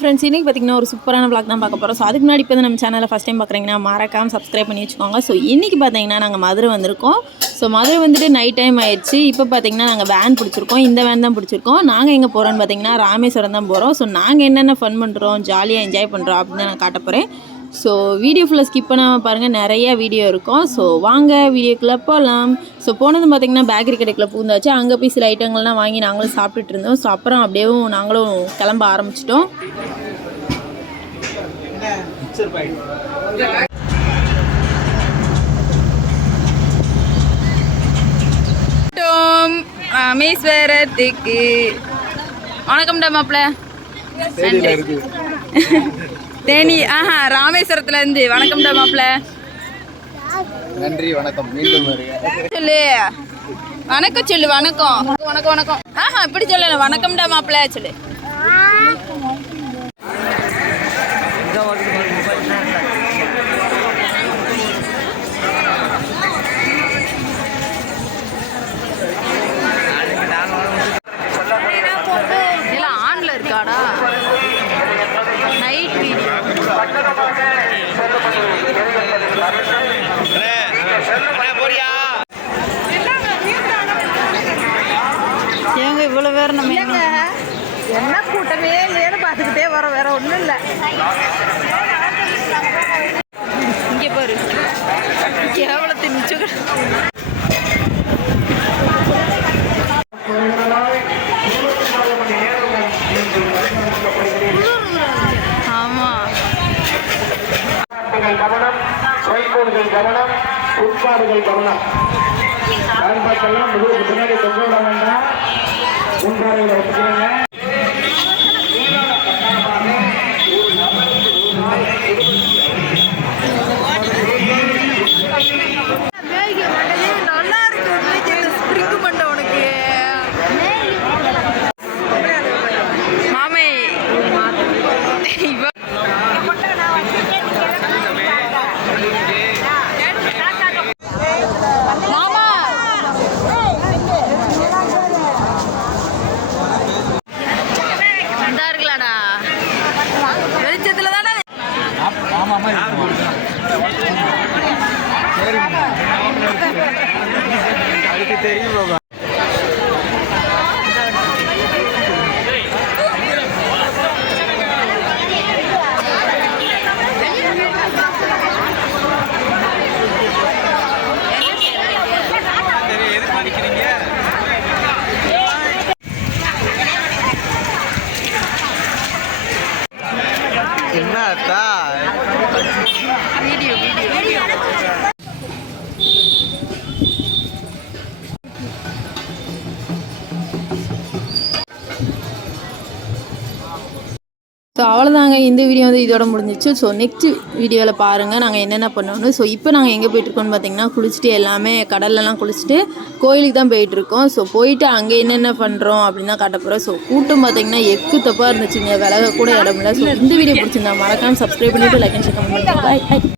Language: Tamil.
ஃப்ரெண்ட்ஸ் இன்றைக்கி பார்த்திங்கன்னா ஒரு சூப்பரான vlog தான் பார்க்க போகிறோம். ஸோ அதுக்கு முன்னாடி இப்போ நம்ம சேனலில் ஃபஸ்ட் டைம் பார்க்குறீங்கன்னா மறக்காமல் சப்ஸ்கிரைப் பண்ணி வச்சுக்கோங்க. ஸோ இன்றைக்கி பார்த்திங்கன்னா நாங்கள் மதுரை வந்திருக்கோம். ஸோ மதுரை வந்துட்டு நைட் டைம் ஆயிடுச்சு. இப்போ பார்த்திங்கன்னா நாங்கள் வேன் பிடிச்சிருக்கோம். இந்த வேன் தான் பிடிச்சிருக்கோம். நாங்கள் எங்கே போகிறோன்னு பார்த்திங்கன்னா ராமேஸ்வரம் தான் போகிறோம். ஸோ நாங்கள் என்னென்ன ஃபன் பண்ணுறோம், ஜாலியாக என்ஜாய் பண்ணுறோம் அப்படின்னு நான் காட்ட போகிறேன். ஸோ வீடியோ ஃபுல்லாக ஸ்கிப் பண்ணாமல் பாருங்கள், நிறைய வீடியோ இருக்கும். ஸோ வாங்க வீடியோக்குள்ளே போகலாம். ஸோ போனது பார்த்திங்கன்னா பேக்கரி கடைக்குள்ளே பூந்தாச்சு. அங்கே போய் சில ஐட்டங்கள்லாம் வாங்கி நாங்களும் சாப்பிட்டுட்டு இருந்தோம். ஸோ அப்புறம் அப்படியே நாங்களும் கிளம்ப ஆரம்பிச்சிட்டோம். ராமேஸ்வரத்துக்கு வணக்கம்டா மாப்பிள்ள. தேனி ராமேஸ்வரத்துல இருந்து வணக்கம்டா மாப்பிள்ள. நன்றி, வணக்கம். மீண்டும் சொல்லு வணக்கம், சொல்லு வணக்கம். வணக்கம் வணக்கம். இப்படி சொல்லல, வணக்கம்டா மாப்பிள்ள சொல்லு. எல்லாம் ஆன்ல இருக்காடா நைட் வீடியோ. ஏங்க இவ்வளோ வேற நம்ம என்ன கூட்டமே இல்லைன்னு பார்த்துக்கிட்டே வர, வேற ஒன்றும் இல்லை. இங்கே பாரு கேவலத்தை மிச்சு. ஆமாம் கவனம், சைபோன்கள் கவனம், உட்பாடுகள் கவனம். பயன்பாட்டெல்லாம் முதுகுக்கு பின்னாடி தொங்க விட வேண்டாம். முன்பாடுகளை வச்சுக்கிறேங்க. நல்லா இருக்கு ஸ்ப்ரிங் பண்ண உனக்கு மாமே. மாமா இதா இருக்கலாடா வெளிச்சத்துல தானே. அதுக்கு தெரியும் போக. என்னத்தா வீடியோ வீடியோ. ஸோ அவ்வளோதாங்க, இந்த வீடியோ வந்து இதோட முடிஞ்சிச்சு. ஸோ நெக்ஸ்ட் வீடியோவில் பாருங்கள் நாங்கள் என்னென்ன பண்ணோன்னு. ஸோ இப்போ நாங்கள் எங்கே போயிட்டுருக்கோன்னு பார்த்தீங்கன்னா குளிச்சுட்டு எல்லாமே கடல்லலாம் குளிச்சுட்டு கோயிலுக்கு தான் போயிட்டுருக்கோம். ஸோ போயிட்டு அங்கே என்னென்ன பண்ணுறோம் அப்படின்னு தான் காட்ட போகிறோம். ஸோ கூட்டம் பார்த்தீங்கன்னா எக்கு தப்பாக இருந்துச்சுங்க, விலக கூட இடம் இல்லை. ஸோ இந்த வீடியோ பிடிச்சிருந்தா மறக்காமல் சப்ஸ்கிரைப் பண்ணிவிட்டு லைக் அண்ட் ஷேர் கமெண்ட் பண்ணுங்கள். பாய்.